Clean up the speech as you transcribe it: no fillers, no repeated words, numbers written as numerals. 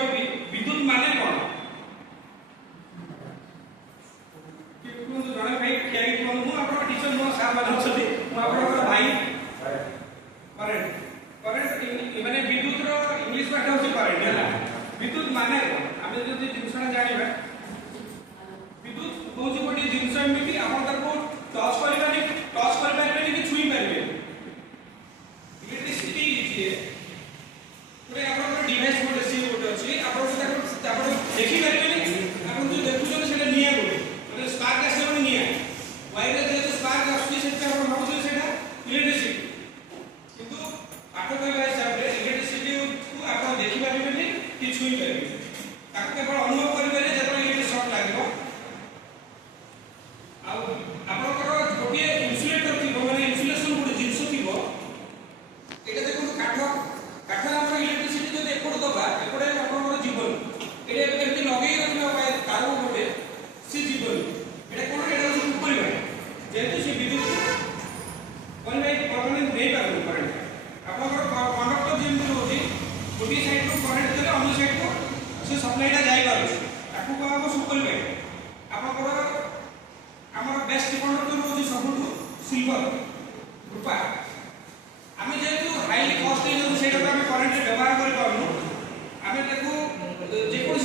କହିବି ବିଦ୍ୟୁତ ମାନେ କ'ଣ? ଜଣେ ଭାଇ ଠିଆ ହେଇକି କୁହନ୍ତୁ, ମୁଁ ଆପଣଙ୍କ ଟିଚର ନୁହଁ, ସାର୍ ମାନେ ଅଛନ୍ତି, ମୁଁ ଆପଣଙ୍କର ଭାଇ। କରେଣ୍ଟ ମାନେ ବିଦ୍ୟୁତର ଇଂଲିଶ ପାଠ ହେଉଛି କରେଣ୍ଟ ହେଲା। ବିଦ୍ୟୁତ ମାନେ କ'ଣ? ଆମେ ଯଦି ଜିନିଷଟା ଜାଣିବା, ବିଦ୍ୟୁତ ହେଉଛି ଗୋଟିଏ ଜିନିଷ ଏମିତି ଆପଣ ତାକୁ ଟଚ୍ କରିପାରିବେନି କି ଛୁଇଁ ପାରିବେନି। ଇଲେକ୍ଟ୍ରିସିଟି ଗୋଟେ ଆପଣଙ୍କର ଡିଭାଇସ୍ ଗୋଟେ ସିଏ ଗୋଟେ ଅଛି, ଆପଣ ଦେଖିପାରିବେନି, ଆପଣ ଯେଉଁ ଦେଖୁଛନ୍ତି ସେଇଟା ନିଆଁ ଗୋଟେ ମାନେ ସ୍ପାର୍କ ଆସିବ, ଗୋଟେ ନିଆଁ ୱାଇରରେ ଯେହେତୁ ସ୍ପାର୍କ ଆସୁଛି ସେଥିପାଇଁ ଆପଣ ଭାବୁଛନ୍ତି ସେଇଟା ଇଲେକ୍ଟ୍ରିସିଟି। କିନ୍ତୁ ପାଠ କହିବା ହିସାବରେ ଇଲେକ୍ଟ୍ରିସିଟିକୁ ଆପଣ ଦେଖିପାରିବେନି କି ଛୁଇଁ ପାରିବେନି, ତାକୁ କେବଳ ଅନୁଭବ କରିପାରିବେ ଯେତେବେଳେ ଇଲେକ୍ଟ୍ରିକ୍ ସର୍ଟ ଲାଗିବ। ଆଉ ଆପଣଙ୍କର ଗୋଟିଏ ଇନ୍ସୁଲେଟର ଥିବ, ମାନେ ଇନ୍ସୁଲେସନ ଗୋଟେ ଜିନିଷ ଥିବ। এটা দেখুন কাঠ আমরা ইলেকট্রিসিটি যদি এপট দবা এপটে আপনার জীবন এটা এমনি লগাই রাখলে তার উপরে সে জীবন এটা কোন এটা হচ্ছে উপরিবাহী, যেহেতু সে বিদ্যুৎ পরিবাহী বর্তমানে নেই পাবেন কারেন্ট আপনার কন্ডক্টর যেমন হচ্ছে গোটিয়ে সাইড রু কারেন্ট দেলে অন্য সাইড রু সে সপ্লাইটা যাই পারছে তাকে কোয়া হবো সুপরিবাহী। আপনার আমার বেস্ট কন্ডক্টর হচ্ছে ସବୁଠୁ সিলভার রূপা। আমি যেহেতু হাইলি কস্ট হয়ে যাচ্ছে সেটাকে আমি কারেন্টে ব্যবহার করে পারবো, আমি তাকে যেকোনো